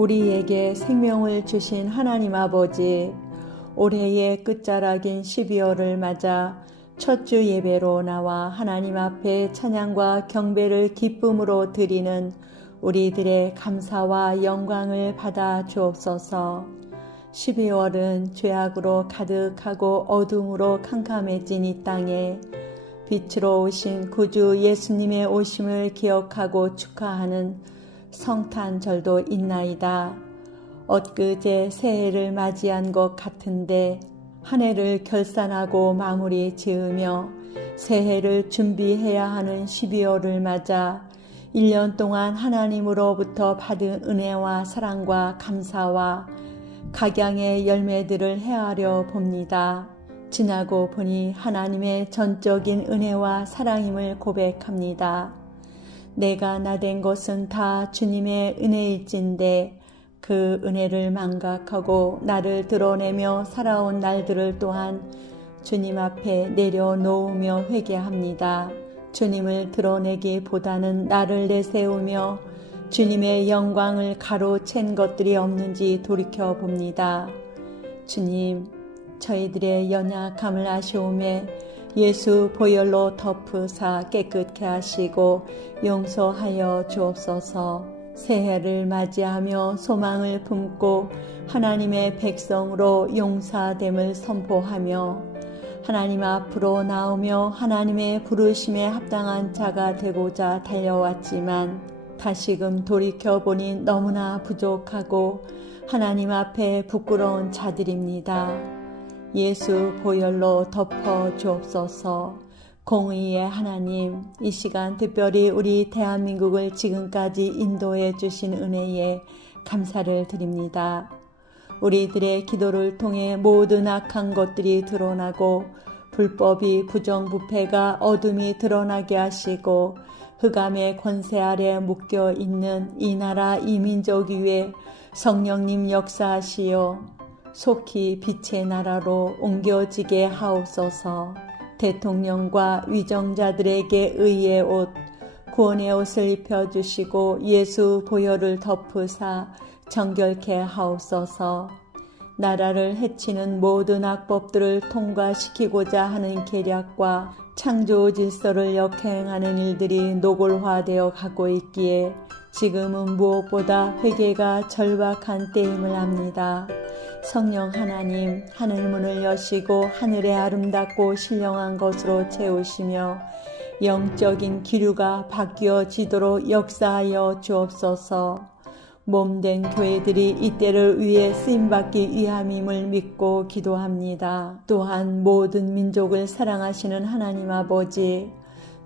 우리에게 생명을 주신 하나님 아버지, 올해의 끝자락인 12월을 맞아 첫 주 예배로 나와 하나님 앞에 찬양과 경배를 기쁨으로 드리는 우리들의 감사와 영광을 받아 주옵소서. 12월은 죄악으로 가득하고 어둠으로 캄캄해진 이 땅에 빛으로 오신 구주 예수님의 오심을 기억하고 축하하는 성탄절도 있나이다. 엊그제 새해를 맞이한 것 같은데 한 해를 결산하고 마무리 지으며 새해를 준비해야 하는 12월을 맞아 1년 동안 하나님으로부터 받은 은혜와 사랑과 감사와 각양의 열매들을 헤아려 봅니다. 지나고 보니 하나님의 전적인 은혜와 사랑임을 고백합니다. 내가 나된 것은 다 주님의 은혜일진데 그 은혜를 망각하고 나를 드러내며 살아온 날들을 또한 주님 앞에 내려놓으며 회개합니다. 주님을 드러내기보다는 나를 내세우며 주님의 영광을 가로챈 것들이 없는지 돌이켜봅니다. 주님, 저희들의 연약함을 아시오매 예수 보혈로 덮으사 깨끗게 하시고 용서하여 주옵소서. 새해를 맞이하며 소망을 품고 하나님의 백성으로 용사됨을 선포하며 하나님 앞으로 나오며 하나님의 부르심에 합당한 자가 되고자 달려왔지만 다시금 돌이켜보니 너무나 부족하고 하나님 앞에 부끄러운 자들입니다. 예수 보혈로 덮어 주옵소서. 공의의 하나님, 이 시간 특별히 우리 대한민국을 지금까지 인도해 주신 은혜에 감사를 드립니다. 우리들의 기도를 통해 모든 악한 것들이 드러나고 불법이 부정부패가 어둠이 드러나게 하시고 흑암의 권세 아래 묶여 있는 이 나라 이 민족 위에 성령님 역사하시어 속히 빛의 나라로 옮겨지게 하옵소서. 대통령과 위정자들에게 의의 옷, 구원의 옷을 입혀주시고 예수 보혈을 덮으사 정결케 하옵소서. 나라를 해치는 모든 악법들을 통과시키고자 하는 계략과 창조 질서를 역행하는 일들이 노골화되어 가고 있기에 지금은 무엇보다 회개가 절박한 때임을 압니다. 성령 하나님, 하늘문을 여시고 하늘의 아름답고 신령한 것으로 채우시며 영적인 기류가 바뀌어지도록 역사하여 주옵소서. 몸된 교회들이 이때를 위해 쓰임받기 위함임을 믿고 기도합니다. 또한 모든 민족을 사랑하시는 하나님 아버지,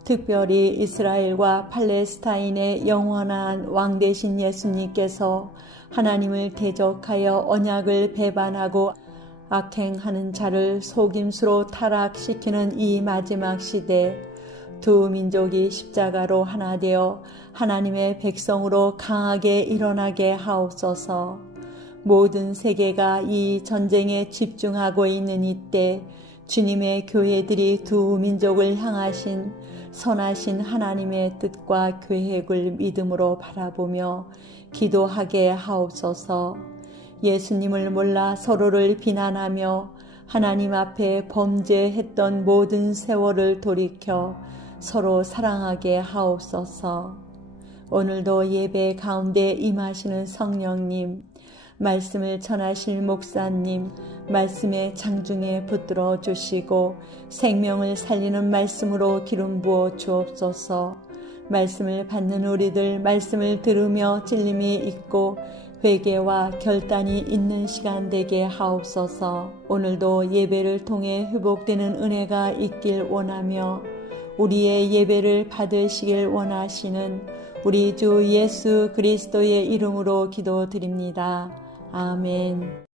특별히 이스라엘과 팔레스타인의 영원한 왕 되신 예수님께서 하나님을 대적하여 언약을 배반하고 악행하는 자를 속임수로 타락시키는 이 마지막 시대, 두 민족이 십자가로 하나 되어 하나님의 백성으로 강하게 일어나게 하옵소서. 모든 세계가 이 전쟁에 집중하고 있는 이때 주님의 교회들이 두 민족을 향하신 선하신 하나님의 뜻과 계획을 믿음으로 바라보며 기도하게 하옵소서. 예수님을 몰라 서로를 비난하며 하나님 앞에 범죄했던 모든 세월을 돌이켜 서로 사랑하게 하옵소서. 오늘도 예배 가운데 임하시는 성령님, 말씀을 전하실 목사님, 말씀의 장중에 붙들어 주시고 생명을 살리는 말씀으로 기름 부어 주옵소서. 말씀을 받는 우리들, 말씀을 들으며 찔림이 있고 회개와 결단이 있는 시간 되게 하옵소서. 오늘도 예배를 통해 회복되는 은혜가 있길 원하며 우리의 예배를 받으시길 원하시는 우리 주 예수 그리스도의 이름으로 기도드립니다. 아멘.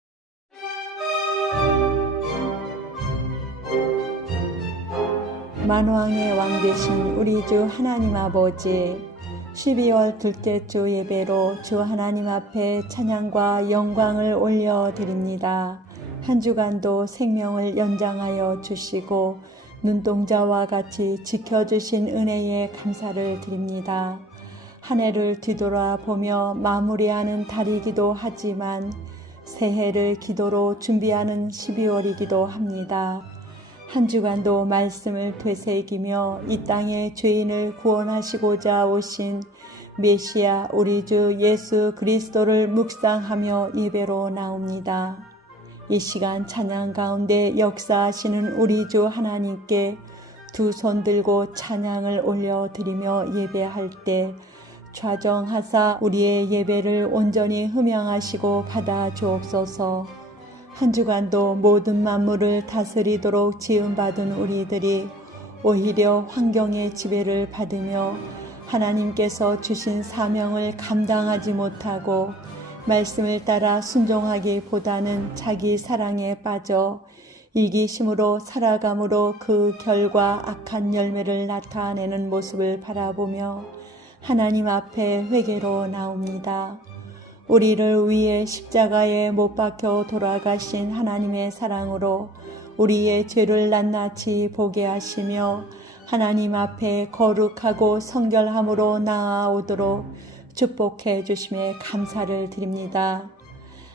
만왕의 왕 되신 우리 주 하나님 아버지, 12월 둘째 주 예배로 주 하나님 앞에 찬양과 영광을 올려드립니다. 한 주간도 생명을 연장하여 주시고 눈동자와 같이 지켜주신 은혜에 감사를 드립니다. 한 해를 뒤돌아보며 마무리하는 달이기도 하지만 새해를 기도로 준비하는 12월이기도 합니다. 한 주간도 말씀을 되새기며 이 땅의 죄인을 구원하시고자 오신 메시아 우리 주 예수 그리스도를 묵상하며 예배로 나옵니다. 이 시간 찬양 가운데 역사하시는 우리 주 하나님께 두 손 들고 찬양을 올려드리며 예배할 때 좌정하사 우리의 예배를 온전히 흠양하시고 받아 주옵소서. 한 주간도 모든 만물을 다스리도록 지음받은 우리들이 오히려 환경의 지배를 받으며 하나님께서 주신 사명을 감당하지 못하고 말씀을 따라 순종하기보다는 자기 사랑에 빠져 이기심으로 살아감으로 그 결과 악한 열매를 나타내는 모습을 바라보며 하나님 앞에 회개로 나옵니다. 우리를 위해 십자가에 못 박혀 돌아가신 하나님의 사랑으로 우리의 죄를 낱낱이 보게 하시며 하나님 앞에 거룩하고 성결함으로 나아오도록 축복해 주심에 감사를 드립니다.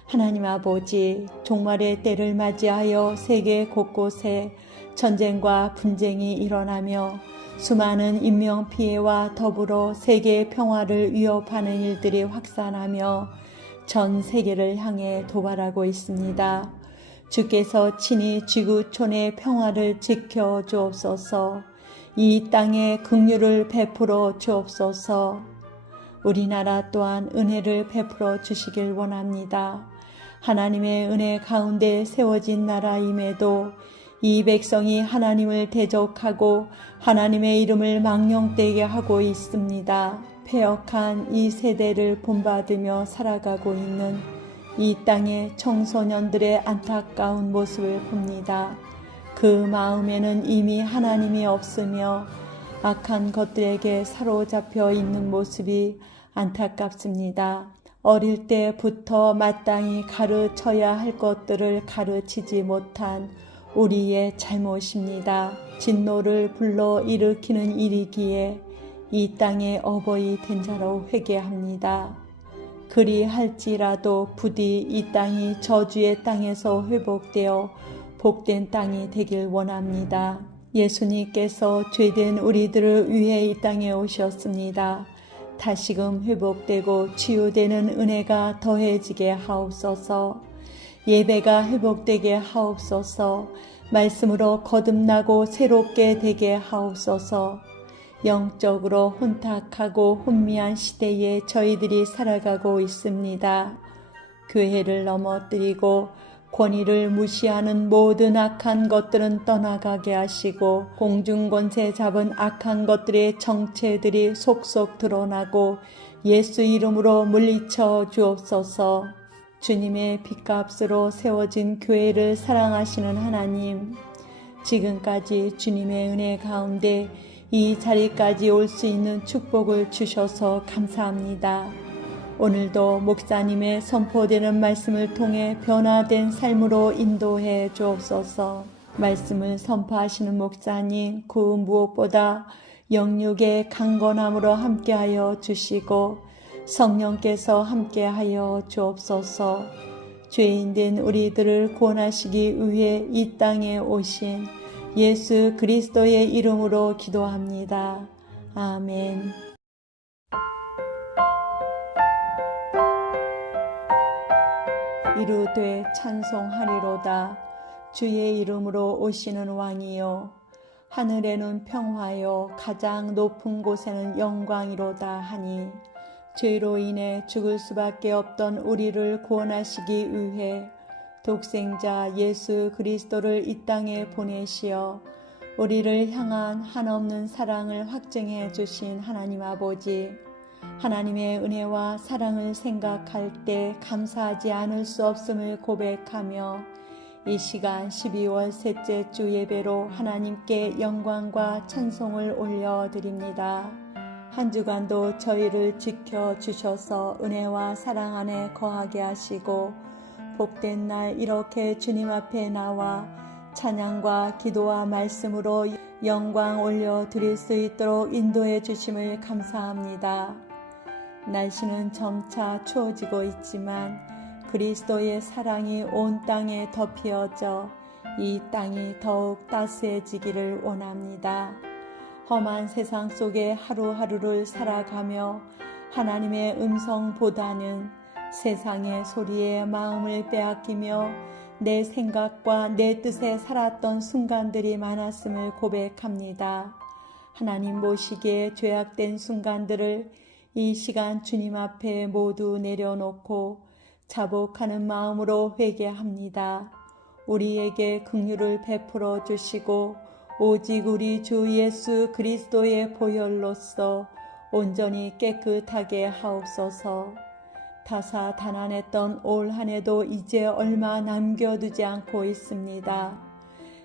하나님 아버지, 종말의 때를 맞이하여 세계 곳곳에 전쟁과 분쟁이 일어나며 수많은 인명피해와 더불어 세계 평화를 위협하는 일들이 확산하며 전 세계를 향해 도발하고 있습니다. 주께서 친히 지구촌의 평화를 지켜 주옵소서. 이 땅에 긍휼을 베풀어 주옵소서. 우리나라 또한 은혜를 베풀어 주시길 원합니다. 하나님의 은혜 가운데 세워진 나라임에도 이 백성이 하나님을 대적하고 하나님의 이름을 망령되게 하고 있습니다. 패역한 이 세대를 본받으며 살아가고 있는 이 땅의 청소년들의 안타까운 모습을 봅니다. 그 마음에는 이미 하나님이 없으며 악한 것들에게 사로잡혀 있는 모습이 안타깝습니다. 어릴 때부터 마땅히 가르쳐야 할 것들을 가르치지 못한 우리의 잘못입니다. 진노를 불러 일으키는 일이기에 이 땅의 어버이 된 자로 회개합니다. 그리할지라도 부디 이 땅이 저주의 땅에서 회복되어 복된 땅이 되길 원합니다. 예수님께서 죄된 우리들을 위해 이 땅에 오셨습니다. 다시금 회복되고 치유되는 은혜가 더해지게 하옵소서. 예배가 회복되게 하옵소서. 말씀으로 거듭나고 새롭게 되게 하옵소서. 영적으로 혼탁하고 혼미한 시대에 저희들이 살아가고 있습니다. 교회를 넘어뜨리고 권위를 무시하는 모든 악한 것들은 떠나가게 하시고 공중권세 잡은 악한 것들의 정체들이 속속 드러나고 예수 이름으로 물리쳐 주옵소서. 주님의 핏값으로 세워진 교회를 사랑하시는 하나님, 지금까지 주님의 은혜 가운데 이 자리까지 올 수 있는 축복을 주셔서 감사합니다. 오늘도 목사님의 선포되는 말씀을 통해 변화된 삶으로 인도해 주옵소서. 말씀을 선포하시는 목사님, 그 무엇보다 영육의 강건함으로 함께하여 주시고 성령께서 함께하여 주옵소서. 죄인된 우리들을 구원하시기 위해 이 땅에 오신 예수 그리스도의 이름으로 기도합니다. 아멘. 이르되 찬송하리로다. 주의 이름으로 오시는 왕이요 하늘에는 평화요 가장 높은 곳에는 영광이로다 하니, 죄로 인해 죽을 수밖에 없던 우리를 구원하시기 위해 독생자 예수 그리스도를 이 땅에 보내시어 우리를 향한 한없는 사랑을 확증해 주신 하나님 아버지, 하나님의 은혜와 사랑을 생각할 때 감사하지 않을 수 없음을 고백하며 이 시간 12월 셋째 주 예배로 하나님께 영광과 찬송을 올려드립니다. 한 주간도 저희를 지켜주셔서 은혜와 사랑 안에 거하게 하시고 복된 날 이렇게 주님 앞에 나와 찬양과 기도와 말씀으로 영광 올려드릴 수 있도록 인도해 주심을 감사합니다. 날씨는 점차 추워지고 있지만 그리스도의 사랑이 온 땅에 덮여져 이 땅이 더욱 따스해지기를 원합니다. 험한 세상 속에 하루하루를 살아가며 하나님의 음성보다는 세상의 소리에 마음을 빼앗기며 내 생각과 내 뜻에 살았던 순간들이 많았음을 고백합니다. 하나님 보시기에 죄악된 순간들을 이 시간 주님 앞에 모두 내려놓고 자복하는 마음으로 회개합니다. 우리에게 긍휼을 베풀어 주시고 오직 우리 주 예수 그리스도의 보혈로서 온전히 깨끗하게 하옵소서. 다사다난했던 올 한 해도 이제 얼마 남겨두지 않고 있습니다.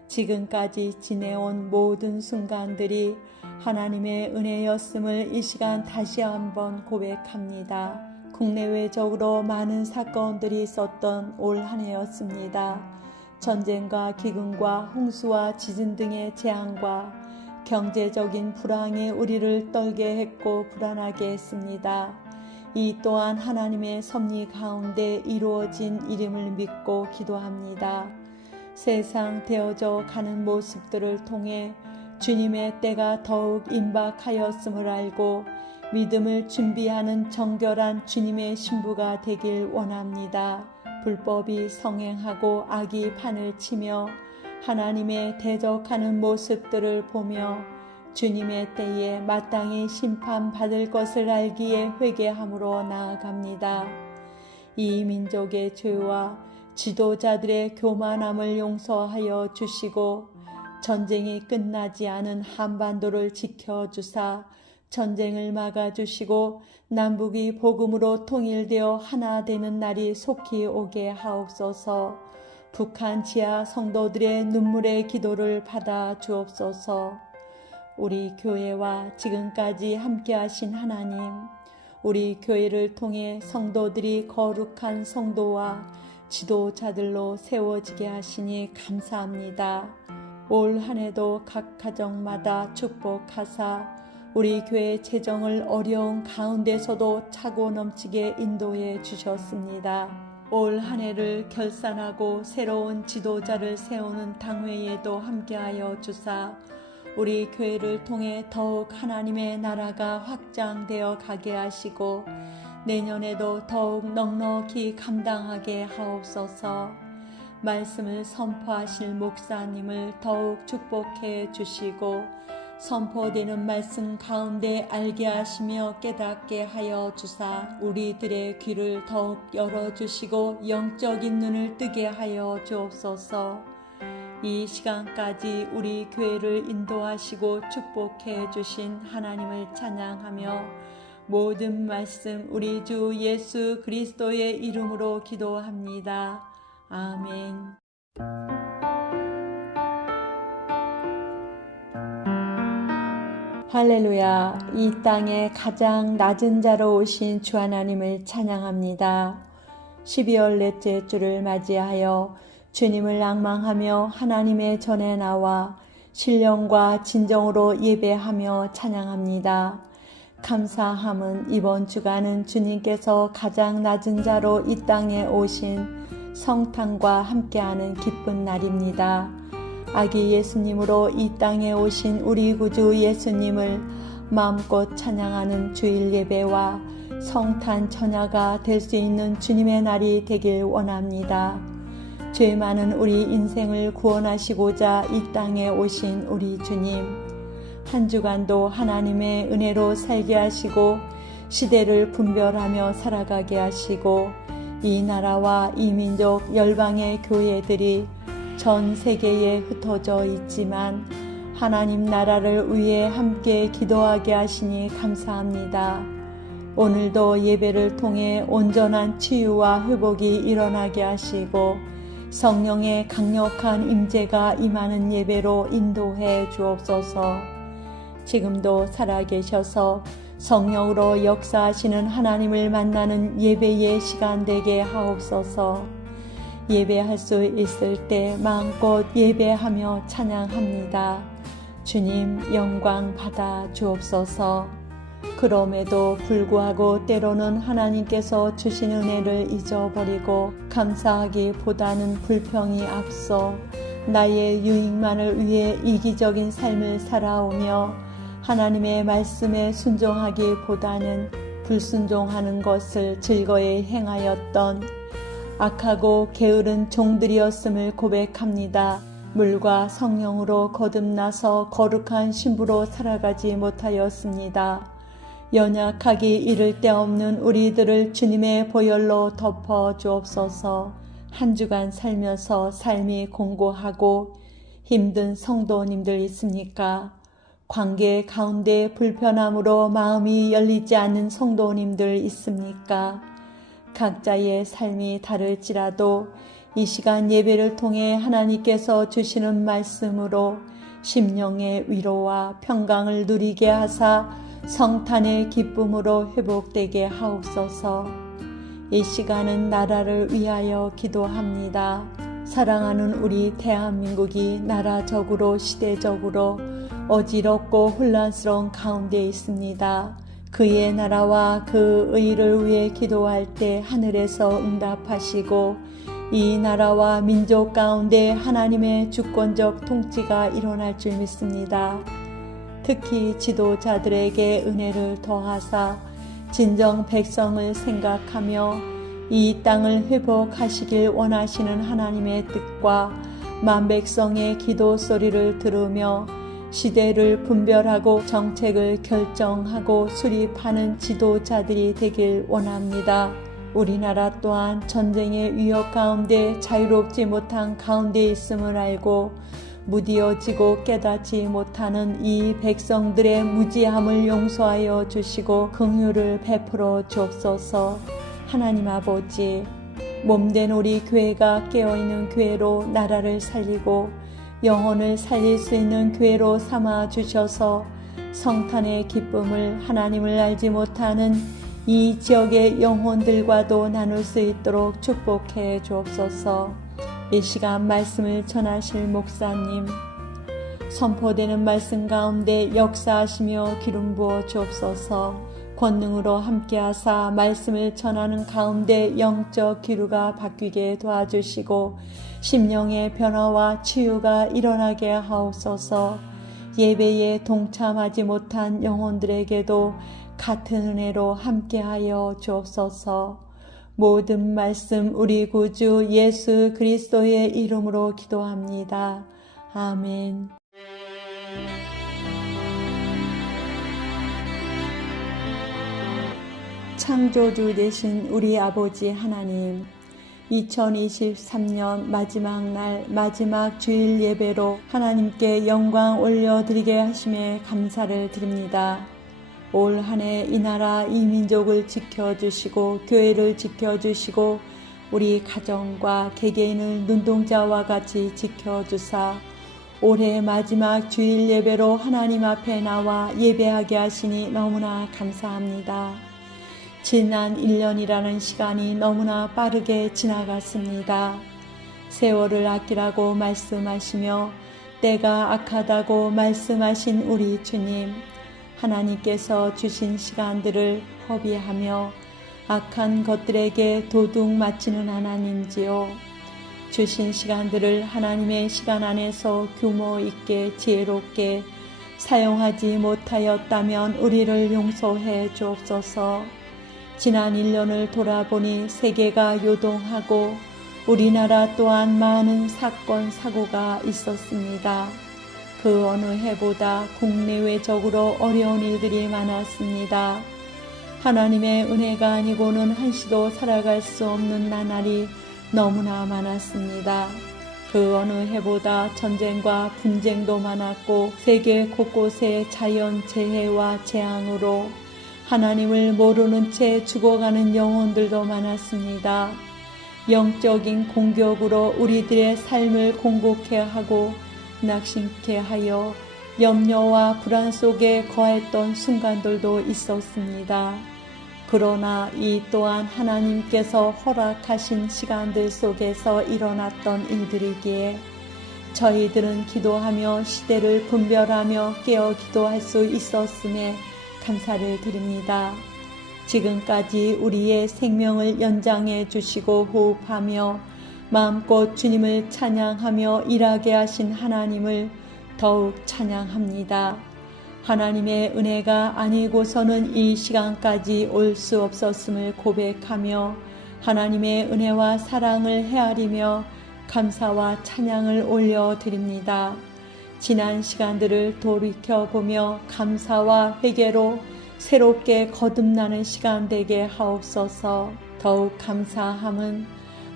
지금까지 지내온 모든 순간들이 하나님의 은혜였음을 이 시간 다시 한번 고백합니다. 국내외적으로 많은 사건들이 있었던 올 한 해였습니다. 전쟁과 기근과 홍수와 지진 등의 재앙과 경제적인 불황이 우리를 떨게 했고 불안하게 했습니다. 이 또한 하나님의 섭리 가운데 이루어진 일임을 믿고 기도합니다. 세상 되어져 가는 모습들을 통해 주님의 때가 더욱 임박하였음을 알고 믿음을 준비하는 정결한 주님의 신부가 되길 원합니다. 불법이 성행하고 악이 판을 치며 하나님의 대적하는 모습들을 보며 주님의 때에 마땅히 심판받을 것을 알기에 회개함으로 나아갑니다. 이 민족의 죄와 지도자들의 교만함을 용서하여 주시고 전쟁이 끝나지 않은 한반도를 지켜주사 전쟁을 막아주시고 남북이 복음으로 통일되어 하나 되는 날이 속히 오게 하옵소서. 북한 지하 성도들의 눈물의 기도를 받아 주옵소서. 우리 교회와 지금까지 함께 하신 하나님, 우리 교회를 통해 성도들이 거룩한 성도와 지도자들로 세워지게 하시니 감사합니다. 올 한 해도 각 가정마다 축복하사 우리 교회 재정을 어려운 가운데서도 차고 넘치게 인도해 주셨습니다. 올 한 해를 결산하고 새로운 지도자를 세우는 당회에도 함께하여 주사 우리 교회를 통해 더욱 하나님의 나라가 확장되어 가게 하시고 내년에도 더욱 넉넉히 감당하게 하옵소서. 말씀을 선포하실 목사님을 더욱 축복해 주시고 선포되는 말씀 가운데 알게 하시며 깨닫게 하여 주사 우리들의 귀를 더욱 열어주시고 영적인 눈을 뜨게 하여 주옵소서. 이 시간까지 우리 교회를 인도하시고 축복해 주신 하나님을 찬양하며 모든 말씀 우리 주 예수 그리스도의 이름으로 기도합니다. 아멘. 할렐루야. 이 땅에 가장 낮은 자로 오신 주 하나님을 찬양합니다. 12월 넷째 주를 맞이하여 주님을 앙망하며 하나님의 전에 나와 신령과 진정으로 예배하며 찬양합니다. 감사함은 이번 주간은 주님께서 가장 낮은 자로 이 땅에 오신 성탄과 함께하는 기쁜 날입니다. 아기 예수님으로 이 땅에 오신 우리 구주 예수님을 마음껏 찬양하는 주일 예배와 성탄 전야가 될 수 있는 주님의 날이 되길 원합니다. 죄 많은 우리 인생을 구원하시고자 이 땅에 오신 우리 주님, 한 주간도 하나님의 은혜로 살게 하시고 시대를 분별하며 살아가게 하시고 이 나라와 이 민족 열방의 교회들이 전 세계에 흩어져 있지만 하나님 나라를 위해 함께 기도하게 하시니 감사합니다. 오늘도 예배를 통해 온전한 치유와 회복이 일어나게 하시고 성령의 강력한 임재가 임하는 예배로 인도해 주옵소서. 지금도 살아계셔서 성령으로 역사하시는 하나님을 만나는 예배의 시간 되게 하옵소서. 예배할 수 있을 때 마음껏 예배하며 찬양합니다. 주님 영광 받아 주옵소서. 그럼에도 불구하고 때로는 하나님께서 주신 은혜를 잊어버리고 감사하기보다는 불평이 앞서 나의 유익만을 위해 이기적인 삶을 살아오며 하나님의 말씀에 순종하기보다는 불순종하는 것을 즐거이 행하였던 악하고 게으른 종들이었음을 고백합니다. 물과 성령으로 거듭나서 거룩한 신부로 살아가지 못하였습니다. 연약하기 이를 데 없는 우리들을 주님의 보혈로 덮어 주옵소서. 한 주간 살면서 삶이 공고하고 힘든 성도님들 있습니까? 관계 가운데 불편함으로 마음이 열리지 않는 성도님들 있습니까? 각자의 삶이 다를지라도 이 시간 예배를 통해 하나님께서 주시는 말씀으로 심령의 위로와 평강을 누리게 하사 성탄의 기쁨으로 회복되게 하옵소서. 이 시간은 나라를 위하여 기도합니다. 사랑하는 우리 대한민국이 나라적으로 시대적으로 어지럽고 혼란스러운 가운데 있습니다. 그의 나라와 그 의를 위해 기도할 때 하늘에서 응답하시고 이 나라와 민족 가운데 하나님의 주권적 통치가 일어날 줄 믿습니다. 특히 지도자들에게 은혜를 더하사 진정 백성을 생각하며 이 땅을 회복하시길 원하시는 하나님의 뜻과 만백성의 기도 소리를 들으며 시대를 분별하고 정책을 결정하고 수립하는 지도자들이 되길 원합니다. 우리나라 또한 전쟁의 위협 가운데 자유롭지 못한 가운데 있음을 알고 무디어지고 깨닫지 못하는 이 백성들의 무지함을 용서하여 주시고 긍휼을 베풀어 주옵소서. 하나님 아버지, 몸된 우리 교회가 깨어있는 교회로 나라를 살리고 영혼을 살릴 수 있는 교회로 삼아 주셔서 성탄의 기쁨을 하나님을 알지 못하는 이 지역의 영혼들과도 나눌 수 있도록 축복해 주옵소서. 이 시간 말씀을 전하실 목사님, 선포되는 말씀 가운데 역사하시며 기름 부어 주옵소서. 권능으로 함께하사 말씀을 전하는 가운데 영적 기류가 바뀌게 도와주시고 심령의 변화와 치유가 일어나게 하옵소서. 예배에 동참하지 못한 영혼들에게도 같은 은혜로 함께하여 주옵소서. 모든 말씀 우리 구주 예수 그리스도의 이름으로 기도합니다. 아멘. 창조주 되신 우리 아버지 하나님, 2023년 마지막 날 마지막 주일 예배로 하나님께 영광 올려드리게 하심에 감사를 드립니다. 올 한 해 이 나라 이 민족을 지켜주시고 교회를 지켜주시고 우리 가정과 개개인을 눈동자와 같이 지켜주사 올해 마지막 주일 예배로 하나님 앞에 나와 예배하게 하시니 너무나 감사합니다. 지난 1년이라는 시간이 너무나 빠르게 지나갔습니다. 세월을 아끼라고 말씀하시며 때가 악하다고 말씀하신 우리 주님, 하나님께서 주신 시간들을 허비하며 악한 것들에게 도둑 맞히는 하나님지요. 주신 시간들을 하나님의 시간 안에서 규모 있게 지혜롭게 사용하지 못하였다면 우리를 용서해 주옵소서. 지난 1년을 돌아보니 세계가 요동하고 우리나라 또한 많은 사건 사고가 있었습니다. 그 어느 해보다 국내외적으로 어려운 일들이 많았습니다. 하나님의 은혜가 아니고는 한시도 살아갈 수 없는 나날이 너무나 많았습니다. 그 어느 해보다 전쟁과 분쟁도 많았고 세계 곳곳에 자연재해와 재앙으로 하나님을 모르는 채 죽어가는 영혼들도 많았습니다. 영적인 공격으로 우리들의 삶을 공고케 하고 낙심케 하여 염려와 불안 속에 거했던 순간들도 있었습니다. 그러나 이 또한 하나님께서 허락하신 시간들 속에서 일어났던 일들이기에 저희들은 기도하며 시대를 분별하며 깨어 기도할 수 있었음에 감사를 드립니다. 지금까지 우리의 생명을 연장해 주시고 호흡하며 마음껏 주님을 찬양하며 일하게 하신 하나님을 더욱 찬양합니다. 하나님의 은혜가 아니고서는 이 시간까지 올 수 없었음을 고백하며 하나님의 은혜와 사랑을 헤아리며 감사와 찬양을 올려드립니다. 지난 시간들을 돌이켜보며 감사와 회개로 새롭게 거듭나는 시간 되게 하옵소서. 더욱 감사함은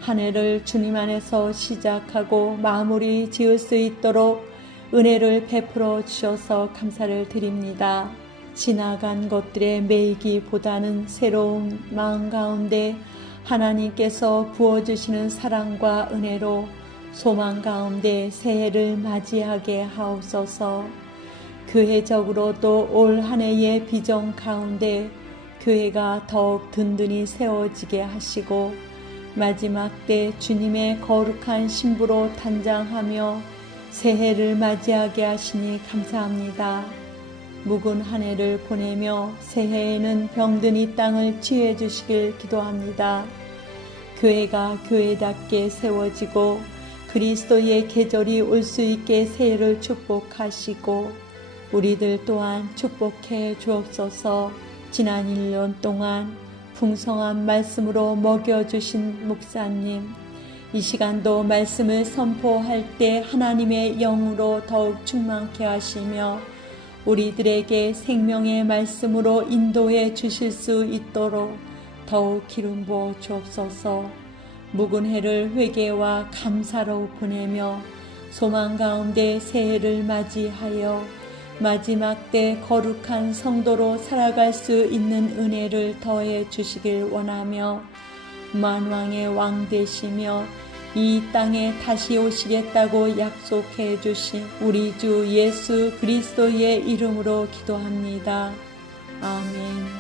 한 해를 주님 안에서 시작하고 마무리 지을 수 있도록 은혜를 베풀어 주셔서 감사를 드립니다. 지나간 것들에 매이기보다는 새로운 마음 가운데 하나님께서 부어주시는 사랑과 은혜로 소망 가운데 새해를 맞이하게 하옵소서. 교회적으로도 올 한 해의 비전 가운데 교회가 더욱 든든히 세워지게 하시고 마지막 때 주님의 거룩한 신부로 단장하며 새해를 맞이하게 하시니 감사합니다. 묵은 한 해를 보내며 새해에는 병든 이 땅을 치유해 주시길 기도합니다. 교회가 교회답게 세워지고 그리스도의 계절이 올 수 있게 새해를 축복하시고 우리들 또한 축복해 주옵소서. 지난 1년 동안 풍성한 말씀으로 먹여주신 목사님, 이 시간도 말씀을 선포할 때 하나님의 영으로 더욱 충만케 하시며 우리들에게 생명의 말씀으로 인도해 주실 수 있도록 더욱 기름 부어 주옵소서. 묵은 해를 회개와 감사로 보내며 소망 가운데 새해를 맞이하여 마지막 때 거룩한 성도로 살아갈 수 있는 은혜를 더해 주시길 원하며 만왕의 왕 되시며 이 땅에 다시 오시겠다고 약속해 주신 우리 주 예수 그리스도의 이름으로 기도합니다. 아멘.